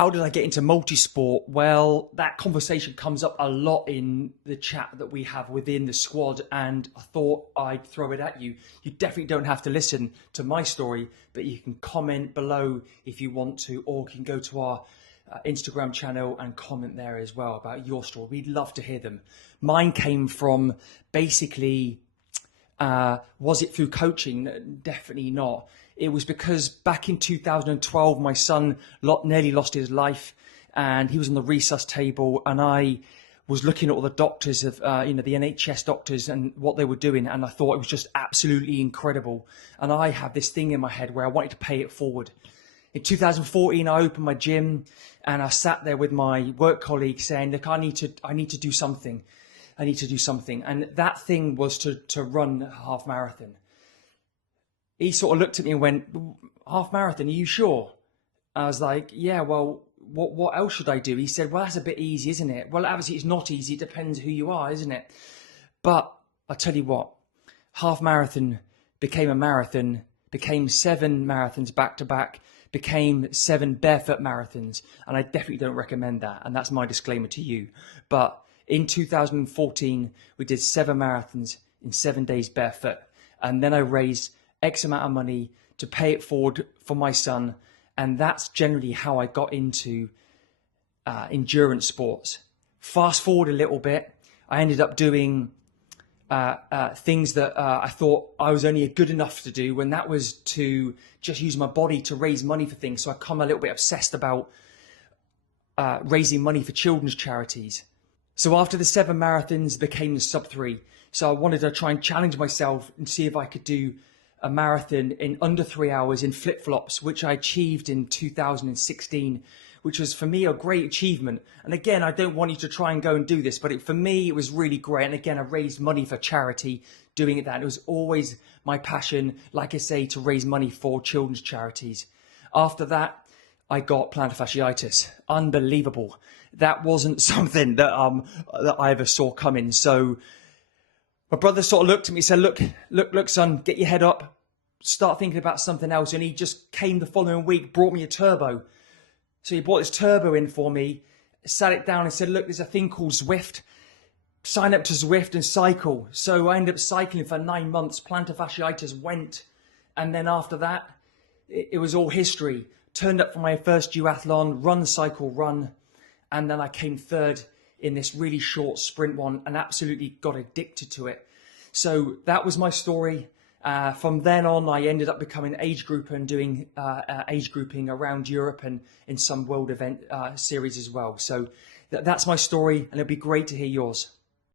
How did I get into multisport? Well, that conversation comes up a lot in the chat that we have within the squad, and I thought I'd throw it at you. You definitely don't have to listen to my story, but you can comment below if you want to, or you can go to our Instagram channel and comment there as well about your story. We'd love to hear them. Mine came from basically, was it through coaching? Definitely not. It was because back in 2012, my son nearly lost his life, and he was on the resus table, and I was looking at all the doctors of, the NHS doctors and what they were doing, and I thought it was just absolutely incredible. And I had this thing in my head where I wanted to pay it forward. In 2014, I opened my gym, and I sat there with my work colleague saying, look, I need to do something. I need to do something. And that thing was to run a half marathon. He sort of looked at me and went, half marathon, are you sure? I was like, yeah, well, what else should I do? He said, well, that's a bit easy, isn't it? Well, obviously it's not easy. It depends who you are, isn't it? But I tell you what, half marathon became a marathon, became 7 marathons back to back, became 7 barefoot marathons. And I definitely don't recommend that. And that's my disclaimer to you. But in 2014, we did 7 marathons in 7 days barefoot. And then I raised X amount of money to pay it forward for my son. And that's generally how I got into endurance sports. Fast forward a little bit, I ended up doing things that I thought I was only good enough to do, when that was to just use my body to raise money for things. So I become a little bit obsessed about raising money for children's charities. So after the 7 marathons became the sub 3. So I wanted to try and challenge myself and see if I could do a marathon in under 3 hours in flip-flops, which I achieved in 2016, which was for me a great achievement. And again, I don't want you to try and go and do this, but for me, it was really great. And again, I raised money for charity doing it. That it was always my passion, like I say, to raise money for children's charities. After that, I got plantar fasciitis. Unbelievable. That wasn't something that I ever saw coming. So my brother sort of looked at me and said, look, son, get your head up, start thinking about something else. And he just came the following week, brought me a turbo. So he brought this turbo in for me, sat it down and said, look, there's a thing called Zwift. Sign up to Zwift and cycle. So I ended up cycling for 9 months. Plantar fasciitis went. And then after that, it was all history. Turned up for my first duathlon, run, cycle, run. And then I came third in this really short sprint one and absolutely got addicted to it. So that was my story. From then on, I ended up becoming age grouper and doing age grouping around Europe and in some world event series as well. So that's my story, and it'd be great to hear yours.